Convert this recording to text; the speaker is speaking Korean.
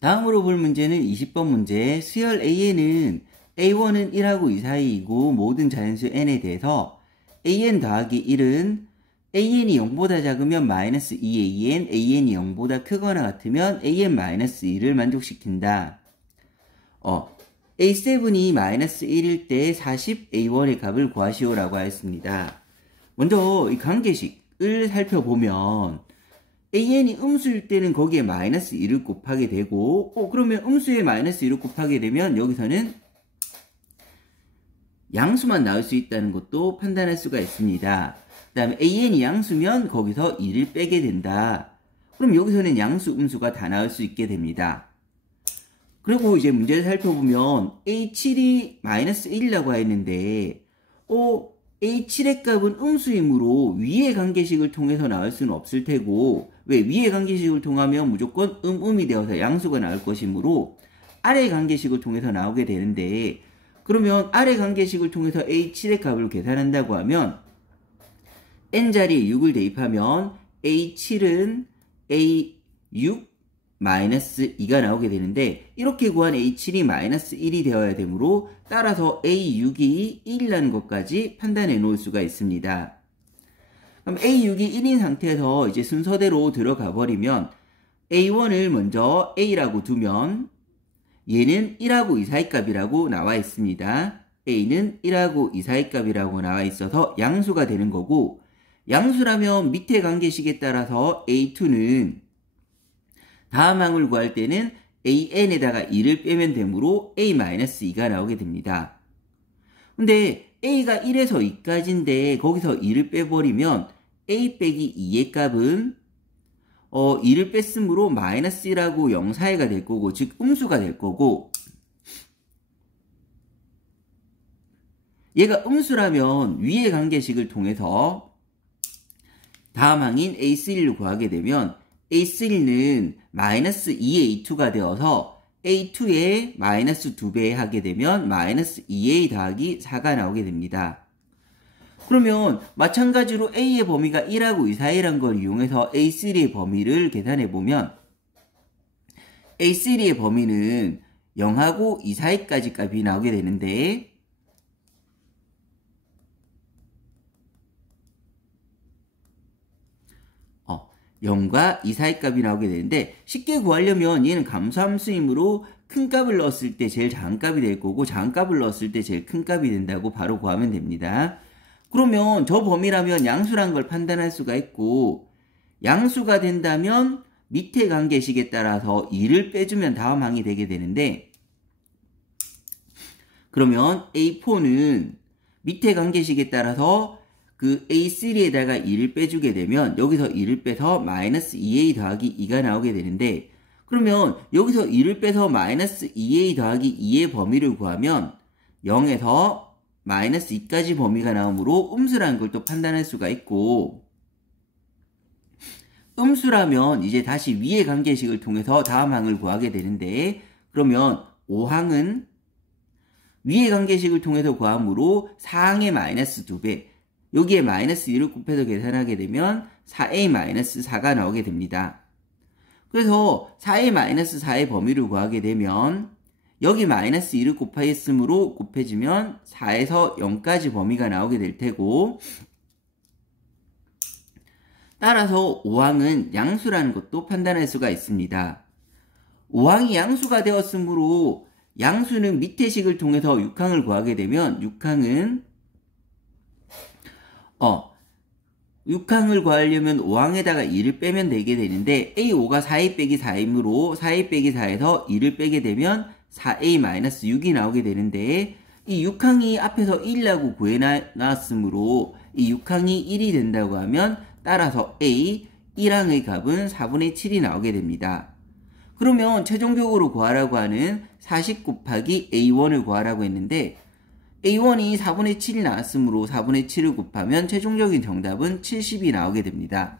다음으로 볼 문제는 20번 문제. 수열 AN은 A1은 1하고 2 사이이고 모든 자연수 N에 대해서 AN 더하기 1은 AN이 0보다 작으면 마이너스 2AN, AN이 0보다 크거나 같으면 AN 마이너스 2를 만족시킨다. A7이 마이너스 1일 때 40 A1의 값을 구하시오라고 하였습니다. 먼저 이 관계식을 살펴보면 AN이 음수일 때는 거기에 마이너스 2를 곱하게 되고 그러면 음수에 마이너스 2를 곱하게 되면 여기서는 양수만 나올 수 있다는 것도 판단할 수가 있습니다. 그 다음에 AN이 양수면 거기서 2를 빼게 된다. 그럼 여기서는 양수, 음수가 다 나올 수 있게 됩니다. 그리고 이제 문제를 살펴보면 A7이 마이너스 1이라고 했는데 A7의 값은 음수이므로 위의 관계식을 통해서 나올 수는 없을 테고, 왜? 위의 관계식을 통하면 무조건 음이 되어서 양수가 나올 것이므로 아래의 관계식을 통해서 나오게 되는데, 그러면 아래 관계식을 통해서 A7의 값을 계산한다고 하면 N자리에 6을 대입하면 A7은 A6 마이너스 2가 나오게 되는데, 이렇게 구한 A7이 마이너스 1이 되어야 되므로 따라서 A6이 1이라는 것까지 판단해 놓을 수가 있습니다. 그럼 A6이 1인 상태에서 이제 순서대로 들어가 버리면 A1을 먼저 A라고 두면 얘는 1하고 2 사이 값이라고 나와 있습니다. A는 1하고 2 사이 값이라고 나와 있어서 양수가 되는 거고, 양수라면 밑에 관계식에 따라서 A2는 다음 항을 구할 때는 AN에다가 2를 빼면 되므로 A-2가 나오게 됩니다. 근데 A가 1에서 2까지인데 거기서 2를 빼버리면 A 빼기 2의 값은 2를 뺐으므로 마이너스 1하고 0 사이가 될 거고, 즉 음수가 될 거고, 얘가 음수라면 위의 관계식을 통해서 다음 항인 A3를 구하게 되면 A3는 마이너스 2의 A2가 되어서 A2에 마이너스 2배 하게 되면 마이너스 2A 더하기 4가 나오게 됩니다. 그러면 마찬가지로 A의 범위가 1하고 2 사이란 걸 이용해서 A3의 범위를 계산해보면 A3의 범위는 0하고 2 사이까지 값이 나오게 되는데, 0과 2 사이 값이 나오게 되는데, 쉽게 구하려면 얘는 감소함수이므로 큰 값을 넣었을 때 제일 작은 값이 될 거고 작은 값을 넣었을 때 제일 큰 값이 된다고 바로 구하면 됩니다. 그러면 저 범위라면 양수란 걸 판단할 수가 있고, 양수가 된다면 밑에 관계식에 따라서 2를 빼주면 다음 항이 되게 되는데, 그러면 A4는 밑에 관계식에 따라서 그 A3에다가 2를 빼주게 되면 여기서 2를 빼서 마이너스 2A 더하기 2가 나오게 되는데, 그러면 여기서 2를 빼서 마이너스 2A 더하기 2의 범위를 구하면 0에서 마이너스 2까지 범위가 나오므로 음수라는 걸 또 판단할 수가 있고, 음수라면 이제 다시 위의 관계식을 통해서 다음 항을 구하게 되는데, 그러면 5항은 위의 관계식을 통해서 구하므로 4항의 마이너스 2배, 여기에 마이너스 2를 곱해서 계산하게 되면 4A-4가 나오게 됩니다. 그래서 4A-4의 범위를 구하게 되면 여기 마이너스 2를 곱하였으므로 곱해주면 4에서 0까지 범위가 나오게 될 테고, 따라서 5항은 양수라는 것도 판단할 수가 있습니다. 5항이 양수가 되었으므로 양수는 밑에 식을 통해서 6항을 구하게 되면 6항은 6항을 구하려면 5항에다가 2를 빼면 되게 되는데, A5가 4A 빼기 4이므로 4A 빼기 4에서 2를 빼게 되면 4A-6이 나오게 되는데, 이 6항이 앞에서 1이라고 구해놨으므로 이 6항이 1이 된다고 하면 따라서 A 1항의 값은 4분의 7이 나오게 됩니다. 그러면 최종적으로 구하라고 하는 40 곱하기 A1을 구하라고 했는데, A1이 4분의 7이 나왔으므로 4분의 7을 곱하면 최종적인 정답은 70이 나오게 됩니다.